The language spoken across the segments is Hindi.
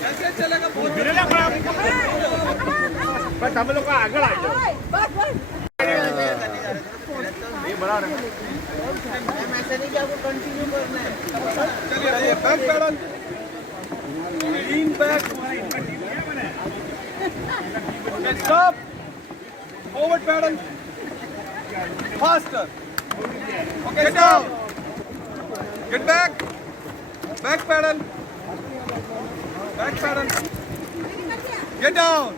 कैसे चलेगा बस हम लोग आगे आ जाओ ये बड़ा ऐसे नहीं कि आपको कंटिन्यू करना है चलिए back pedal lean back stop forward pedal faster okay stop get back back pedal get down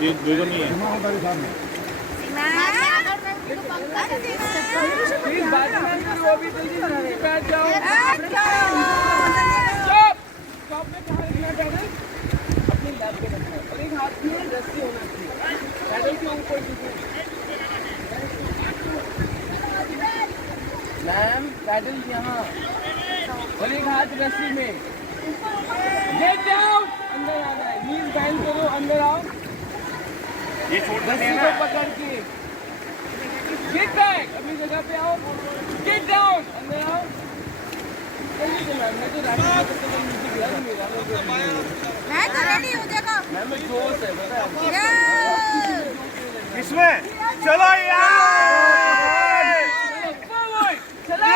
ये दो नहीं है प्लीज बात मत करो अभी जल्दी बैठ जाओ स्टॉप स्टॉप में कहां रखना पैडल अपनी लैब पे रखना है और एक हाथ में रस्सी होना चाहिए पैडल के ऊपर मैम पैडल यहाँ और एक हाथ रस्सी में गेट डाउन अंदर आना है नीज बैंड करो अंदर आओ ये छोड़ना नहीं है ना पकड़ के गेट बैक अपनी जगह पे आओ गेट डाउन अंदर आओ जल्दी चला मैं तो राइट में तब तक नीचे गिरा नहीं मेरा मैं तो रेडी हूं देखो मैम मैं जोश है पता है इसमें चलो यार फॉरवर्ड चलो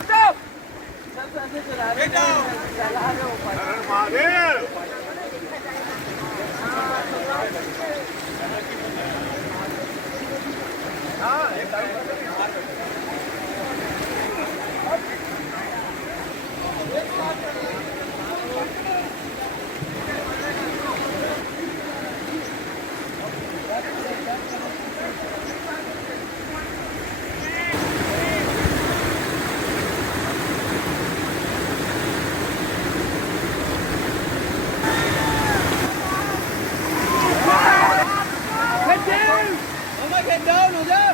स्टॉप सब ऐसे चला रहे हो महादेव हां एक get down हो जा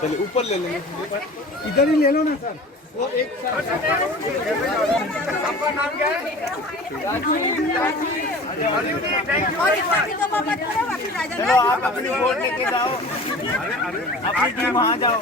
चलिए ऊपर ले लेंगे इधर ही ले लो ना सर वो एक आपका नाम क्या है चलो आप अपनी वोट लेके जाओ अपनी टीम वहाँ जाओ